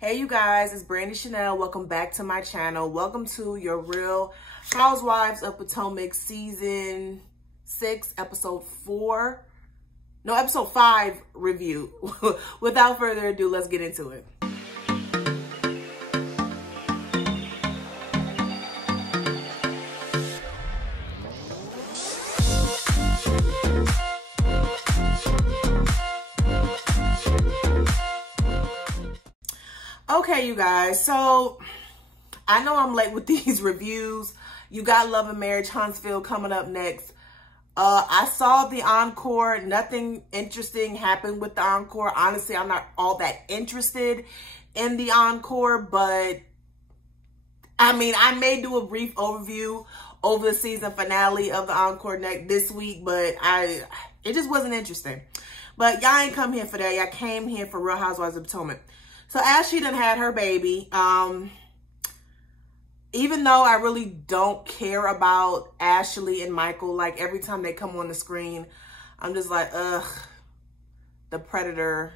Hey you guys, it's Brandy Chanel. Welcome back to my channel. Welcome to your Real Housewives of Potomac season 6, episode 5 review. Without further ado, let's get into it. Okay, you guys, so I know I'm late with these reviews. You got Love and Marriage Huntsville coming up next. I saw the encore. Nothing interesting happened with the encore. Honestly, I'm not all that interested in the encore, but I mean, I may do a brief overview over the season finale of the encore this week, but it just wasn't interesting. But y'all ain't come here for that. Y'all came here for Real Housewives of Potomac. So Ashley done had her baby. Even though I really don't care about Ashley and Michael, like every time they come on the screen, I'm just like, ugh, the predator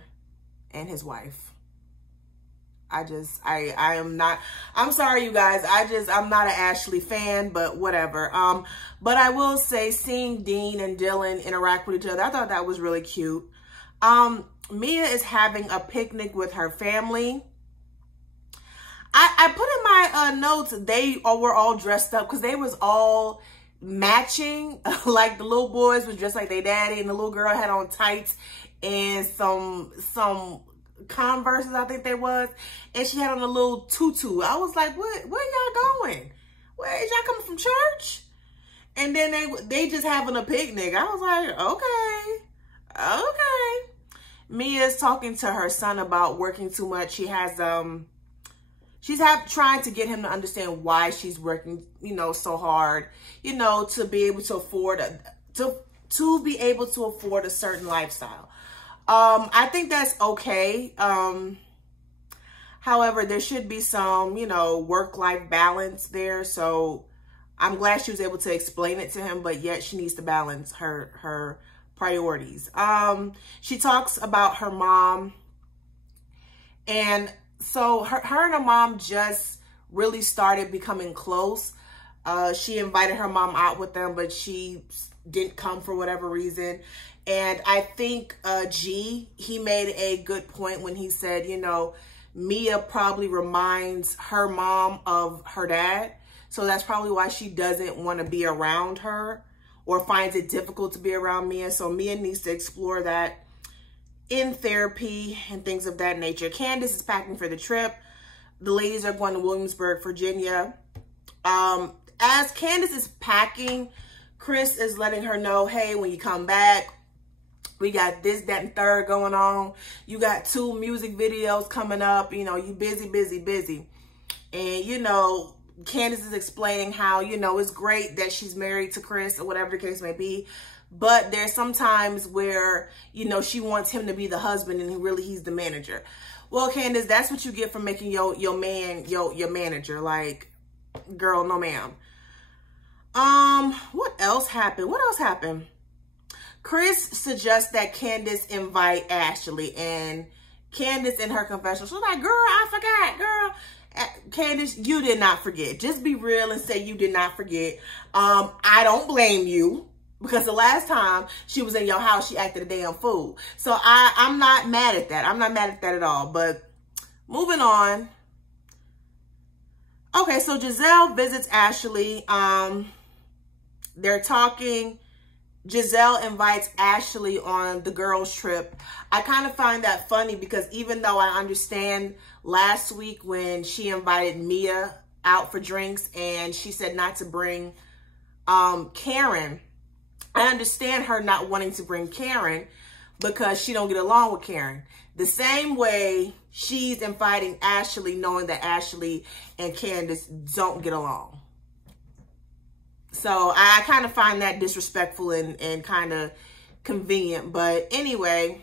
and his wife. I am not, I'm sorry you guys, I'm not an Ashley fan, but whatever. But I will say seeing Dean and Dylan interact with each other, I thought that was really cute. Mia is having a picnic with her family. I put in my notes, they were all dressed up because they was all matching. Like the little boys was dressed like their daddy and the little girl had on tights and some Converses, I think they was. And she had on a little tutu. I was like, where y'all going? Where is y'all coming from, church? And then they just having a picnic. I was like, okay. Mia's talking to her son about working too much. She has she's trying to get him to understand why she's working, so hard, to be able to afford to be able to afford a certain lifestyle. I think that's okay. However, there should be some, work-life balance there. So I'm glad she was able to explain it to him, but yet she needs to balance her priorities. She talks about her mom, and so her and her mom just really started becoming close. She invited her mom out with them, but she didn't come for whatever reason. And I think he made a good point when he said, Mia probably reminds her mom of her dad. So that's probably why she doesn't want to be around her or finds it difficult to be around Mia. So Mia needs to explore that in therapy and things of that nature. Candace is packing for the trip. The ladies are going to Williamsburg, Virginia. As Candace is packing, Chris is letting her know, hey, when you come back, we got this, that, and third going on. You got 2 music videos coming up. You busy. And, Candace is explaining how, it's great that she's married to Chris or whatever the case may be. But there's some times where, she wants him to be the husband and really he's the manager. Well, Candace, that's what you get for making your man your manager. Like, girl, no ma'am. What else happened? Chris suggests that Candace invite Ashley, and Candace in her confessional, she's like, girl, I forgot, girl. Candace, you did not forget. Just be real and say you did not forget. I don't blame you because the last time she was in your house, she acted a damn fool. So I'm not mad at that. I'm not mad at that at all. But moving on. Okay, so Giselle visits Ashley. They're talking. Giselle invites Ashley on the girls' trip. I kind of find that funny because even though I understand last week when she invited Mia out for drinks and she said not to bring Karen, I understand her not wanting to bring Karen because she don't get along with Karen. The same way she's inviting Ashley knowing that Ashley and Candace don't get along. So I kind of find that disrespectful and kind of convenient. But anyway,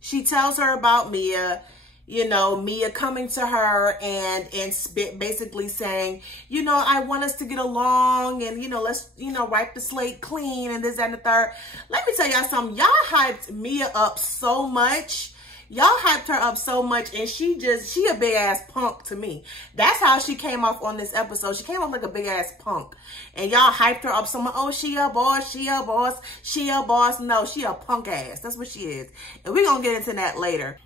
she tells her about Mia, Mia coming to her and basically saying, I want us to get along and, let's, wipe the slate clean and this, that, and the third. Let me tell y'all something. Y'all hyped Mia up so much Y'all hyped her up so much, and she a big ass punk to me. That's how she came off on this episode. She came off like a big ass punk. And y'all hyped her up so much. Oh, she a boss, she a boss, she a boss. No, she a punk ass. That's what she is. And we're going to get into that later.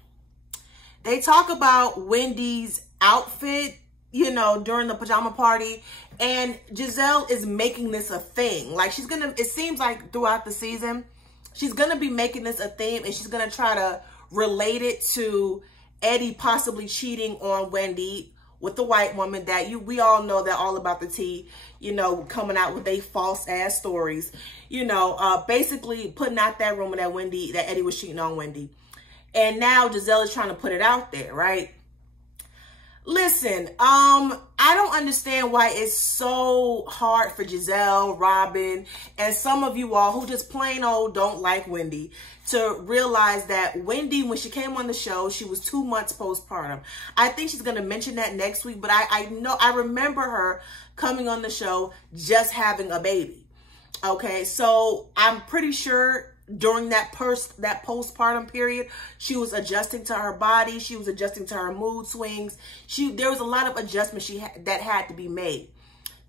They talk about Wendy's outfit, you know, during the pajama party. And Giselle is making this a thing. Like, she's going to, it seems like throughout the season, she's going to be making this a theme, and she's going to try to relate it to Eddie possibly cheating on Wendy with the white woman that we all know that all about the tea, you know, coming out with they false ass stories, you know, basically putting out that rumor that Eddie was cheating on Wendy. And now Giselle is trying to put it out there, right? Listen, I don't understand why it's so hard for Giselle, Robin, and some of you all who just plain old don't like Wendy to realize that Wendy, when she came on the show, she was 2 months postpartum. I think she's going to mention that next week, but I remember her coming on the show just having a baby. Okay, so I'm pretty sure during that postpartum period, she was adjusting to her body. She was adjusting to her mood swings. There was a lot of adjustments that had to be made.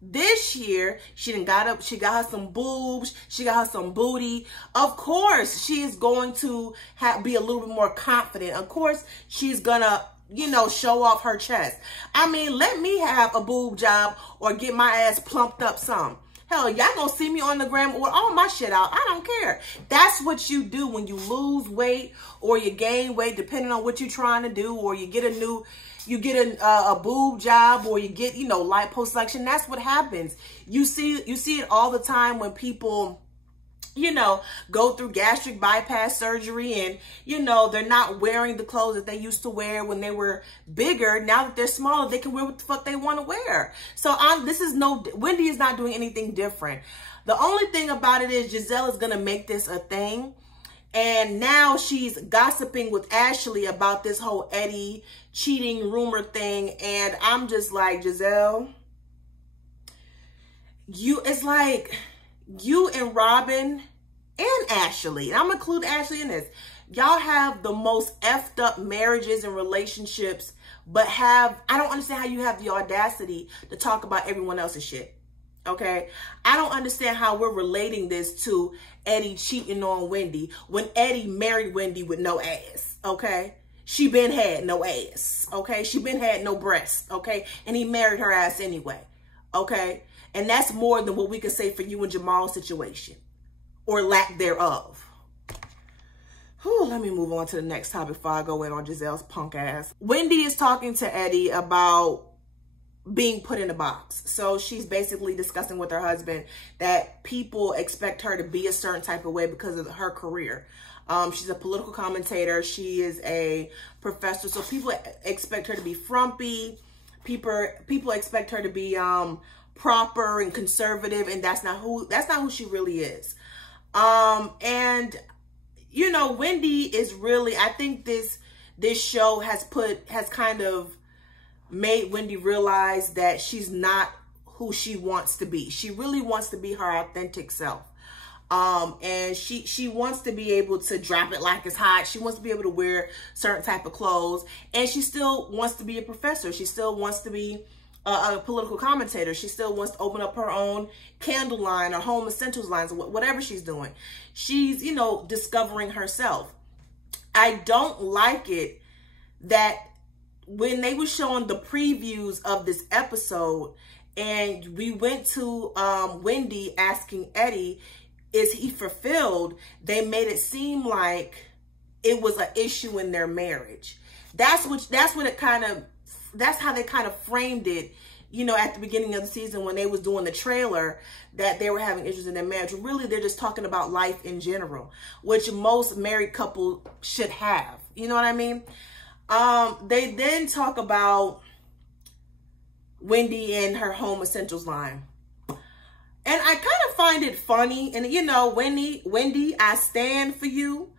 This year, she done got up. She got her some boobs. She got her some booty. Of course, she is going to be a little bit more confident. Of course, she's gonna, you know, show off her chest. I mean, let me have a boob job or get my ass plumped up some. Hell, y'all gonna see me on the gram with all my shit out. I don't care. That's what you do when you lose weight or you gain weight, depending on what you're trying to do, or you get a boob job, or you get, you know, liposuction. That's what happens. You see it all the time when people, you know, go through gastric bypass surgery and, you know, they're not wearing the clothes that they used to wear when they were bigger. Now that they're smaller, they can wear what the fuck they want to wear. So Wendy is not doing anything different. The only thing about it is Giselle is going to make this a thing. And now she's gossiping with Ashley about this whole Eddie cheating rumor thing. And I'm just like, Giselle, it's like you and Robin and Ashley, and I'm gonna include Ashley in this, y'all have the most effed up marriages and relationships, but I don't understand how you have the audacity to talk about everyone else's shit. Okay? I don't understand how we're relating this to Eddie cheating on Wendy when Eddie married Wendy with no ass. Okay? She been had no ass. Okay? She been had no breasts. Okay? And he married her ass anyway. Okay? And that's more than what we can say for you and Jamal's situation, or lack thereof. Whew, let me move on to the next topic before I go in on Giselle's punk ass. Wendy is talking to Eddie about being put in a box. So she's basically discussing with her husband that people expect her to be a certain type of way because of her career. She's a political commentator. She is a professor. So people expect her to be frumpy. People expect her to be proper and conservative, and that's not who she really is. And you know, Wendy is really, I think this show has kind of made Wendy realize that she's not who she wants to be. She really wants to be her authentic self. And she wants to be able to drop it like it's hot. She wants to be able to wear certain type of clothes, and she still wants to be a professor. She still wants to be a political commentator. She still wants to open up her own candle line or home essentials lines, or whatever she's doing. She's, you know, discovering herself. I don't like it that when they were showing the previews of this episode and we went to Wendy asking Eddie, is he fulfilled? They made it seem like it was an issue in their marriage. That's how they kind of framed it, you know, at the beginning of the season when they was doing the trailer, that they were having issues in their marriage. Really, they're just talking about life in general, which most married couples should have. You know what I mean? They then talk about Wendy and her home essentials line. And I kind of find it funny. And, you know, Wendy, I stand for you.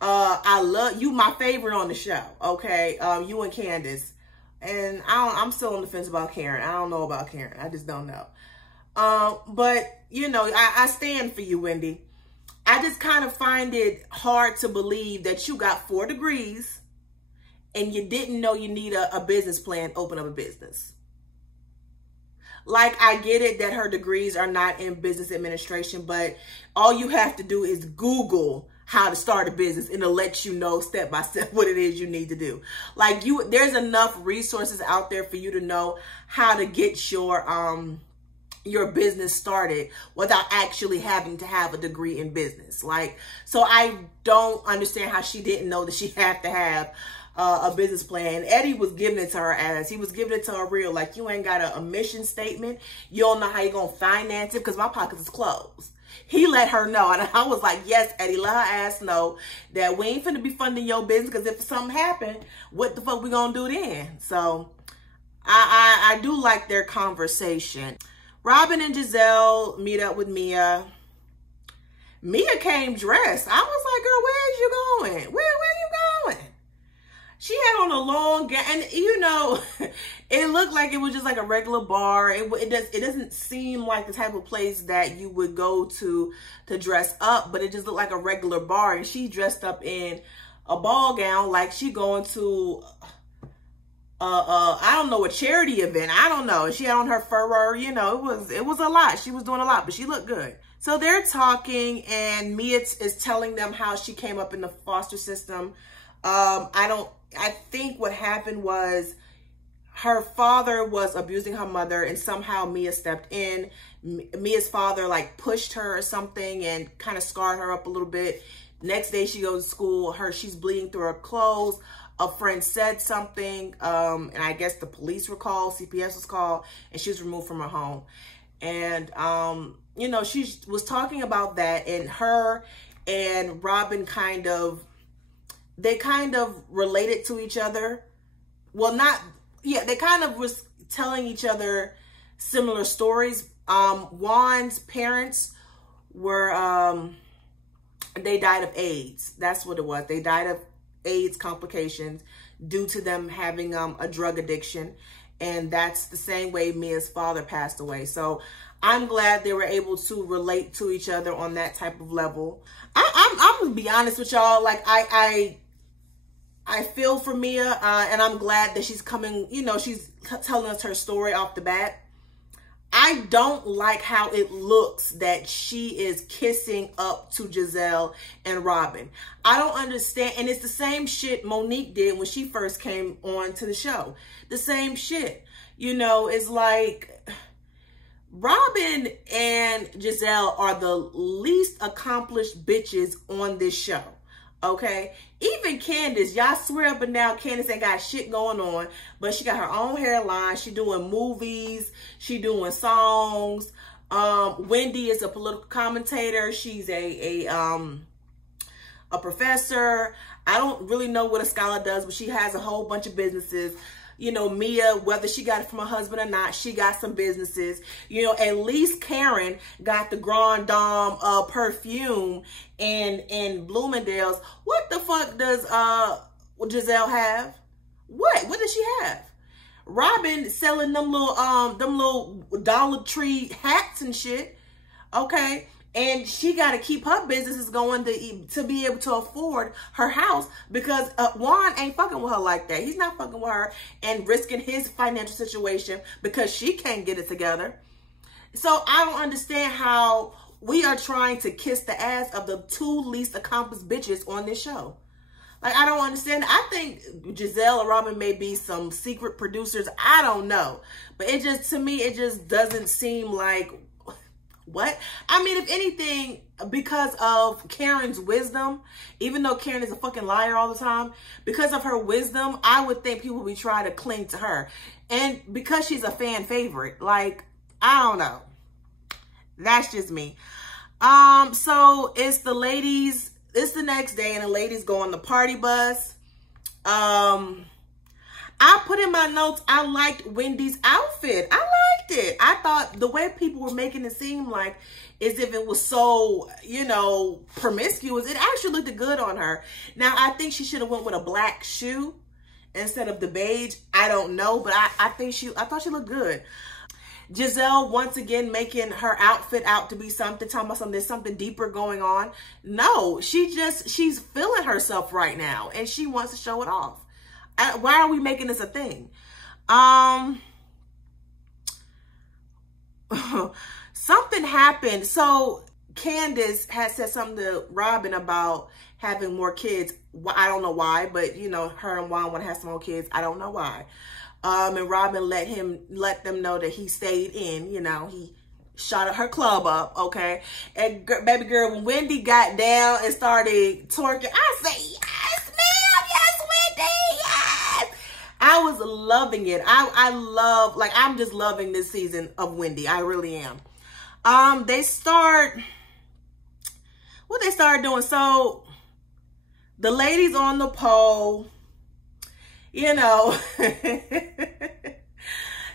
I love you, my favorite on the show. Okay. You and Candace. And I'm still on the fence about Karen. I don't know about Karen. I just don't know. But, you know, I stand for you, Wendy. I just kind of find it hard to believe that you got 4 degrees, and you didn't know you need a business plan, open up a business. Like, I get it that her degrees are not in business administration, but all you have to do is Google how to start a business, and it'll let you know step by step what it is you need to do. Like, there's enough resources out there for you to know how to get your business started without actually having to have a degree in business. Like, so I don't understand how she didn't know that she had to have a business plan. Eddie was giving it to her as he was giving it to her real, like, you ain't got a mission statement. You don't know how you're going to finance it because my pockets is closed. He let her know. And I was like, yes, Eddie, let her ass know that we ain't finna be funding your business, because if something happened, what the fuck we gonna do then? So I do like their conversation. Robin and Giselle meet up with Mia. Mia came dressed. I was like, girl, where is you going? Where you going? She had on a long gown, and you know, it looked like it was just like a regular bar. It doesn't seem like the type of place that you would go to dress up, but it just looked like a regular bar. And she dressed up in a ball gown, like she going to I don't know, a charity event. I don't know. She had on her furor, you know, it was a lot. She was doing a lot, but she looked good. So they're talking, and Mia is telling them how she came up in the foster system. I think what happened was her father was abusing her mother, and somehow Mia stepped in. Mia's father like pushed her or something and kind of scarred her up a little bit. Next day she goes to school. She's bleeding through her clothes. A friend said something, and I guess the police were called, CPS was called, and she was removed from her home. And, you know, she was talking about that, and her and Robin they kind of related to each other. Well, they kind of was telling each other similar stories. Juan's parents were, they died of AIDS. That's what it was. They died of AIDS complications due to them having a drug addiction. And that's the same way Mia's father passed away. So I'm glad they were able to relate to each other on that type of level. I'm gonna be honest with y'all. Like, I feel for Mia, and I'm glad that she's coming, you know, she's telling us her story off the bat. I don't like how it looks that she is kissing up to Giselle and Robin. I don't understand. And it's the same shit Monique did when she first came on to the show. The same shit. You know, it's like Robin and Giselle are the least accomplished bitches on this show. Okay, even Candace, y'all swear up and down Candace ain't got shit going on, but she got her own hairline. She doing movies, she doing songs. Wendy is a political commentator. She's a professor. I don't really know what a scholar does, but she has a whole bunch of businesses. You know, Mia, whether she got it from her husband or not, she got some businesses. You know, at least Karen got the Grand Dame perfume and Bloomingdale's. What the fuck does Giselle have? What does she have? Robin selling them little Dollar Tree hats and shit. Okay. And she got to keep her businesses going to be able to afford her house, because Juan ain't fucking with her like that. He's not fucking with her and risking his financial situation because she can't get it together. So I don't understand how we are trying to kiss the ass of the two least accomplished bitches on this show. Like, I don't understand. I think Giselle or Robin may be some secret producers. I don't know. But it just, to me, it just doesn't seem like... What? I mean, if anything, because of Karen's wisdom, even though Karen is a fucking liar all the time, because of her wisdom, I would think people would be trying to cling to her. And because she's a fan favorite, like, I don't know. That's just me. So it's the ladies, it's the next day, and the ladies go on the party bus. I put in my notes, I liked Wendy's outfit. I liked it. I thought the way people were making it seem like as if it was so, you know, promiscuous, it actually looked good on her. Now, I think she should have went with a black shoe instead of the beige. I don't know, but I thought she looked good. Giselle, once again, making her outfit out to be something, talking about something, there's something deeper going on. No, she's feeling herself right now, and she wants to show it off. Why are we making this a thing? Something happened. So Candace had said something to Robin about having more kids. I don't know why, but you know, her and Juan want to have some more kids. I don't know why. And Robin let them know that he stayed in, you know, he shot her club up, okay? And baby girl, when Wendy got down and started twerking, I said, yes, ma'am, yes, Wendy, yes. I was loving it. I love, like, I'm just loving this season of Wendy. I really am. What they started doing, so the ladies on the pole, you know,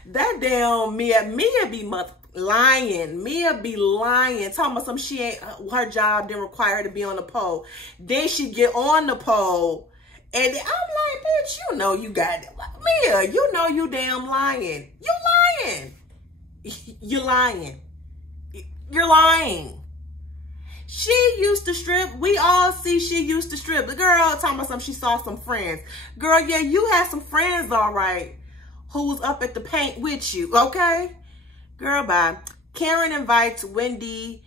that damn Mia be lying. Mia be lying, talking about some she ain't, her job didn't require her to be on the pole. Then she get on the pole, and I'm like, bitch, you know you got it. Mia, you know you damn lying. You lying. You lying. You're lying. She used to strip. We all see she used to strip. The girl talking about something, she saw some friends. Girl, yeah, you had some friends, all right, who was up at the paint with you, okay? Girl, bye. Karen invites Wendy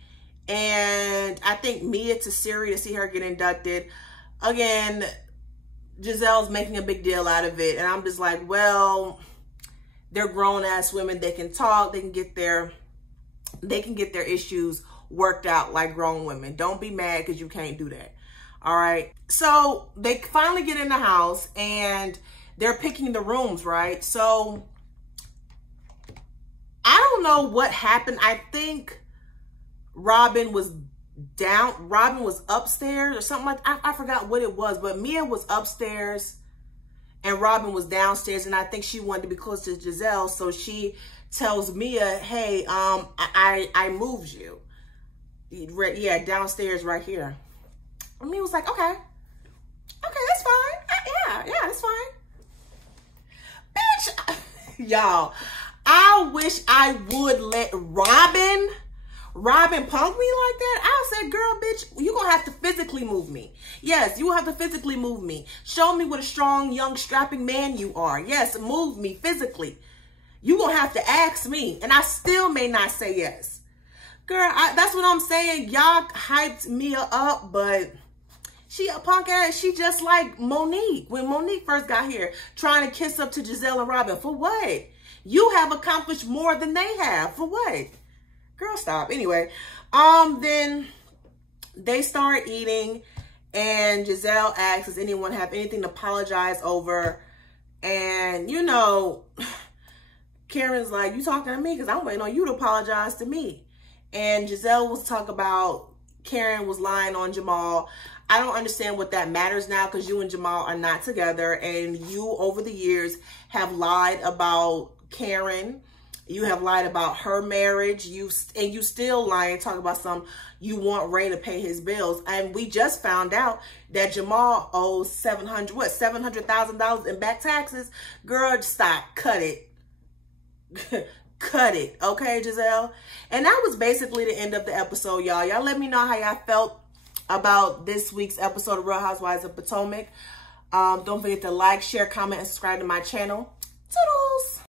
and I think Mia to Siri to see her get inducted. Again, Giselle's making a big deal out of it. And I'm just like, well, they're grown-ass women. They can talk. They can get their issues worked out like grown women. Don't be mad because you can't do that. All right. So they finally get in the house and they're picking the rooms, right? So I don't know what happened. I think Robin was upstairs or something like that. I forgot what it was, but Mia was upstairs and Robin was downstairs, and I think she wanted to be close to Giselle, so she tells Mia, hey, I moved you. Yeah, downstairs right here. And Mia was like, okay, that's fine. Yeah, that's fine. Bitch, y'all, I wish I would let Robin punk me like that. I said, girl, bitch, you gonna have to physically move me. Yes, you have to physically move me. Show me what a strong, young, strapping man you are. Yes, move me physically. You gonna have to ask me, and I still may not say yes. Girl, that's what I'm saying. Y'all hyped Mia up, but she a punk ass. She just like Monique. When Monique first got here, trying to kiss up to Giselle and Robin. For what? You have accomplished more than they have. For what? Girl, stop. Anyway, then they start eating, and Giselle asks, does anyone have anything to apologize over? And, you know, Karen's like, you talking to me? Because I'm waiting on you to apologize to me. And Giselle was talking about Karen was lying on Jamal. I don't understand what that matters now, because you and Jamal are not together, and you, over the years, have lied about Karen. You have lied about her marriage. You still lying, talking about you want Ray to pay his bills. And we just found out that Jamal owes $700,000 in back taxes. Girl, stop. Cut it. Cut it. Okay, Giselle? And that was basically the end of the episode, y'all. Y'all let me know how y'all felt about this week's episode of Real Housewives of Potomac. Don't forget to like, share, comment, and subscribe to my channel. Toodles!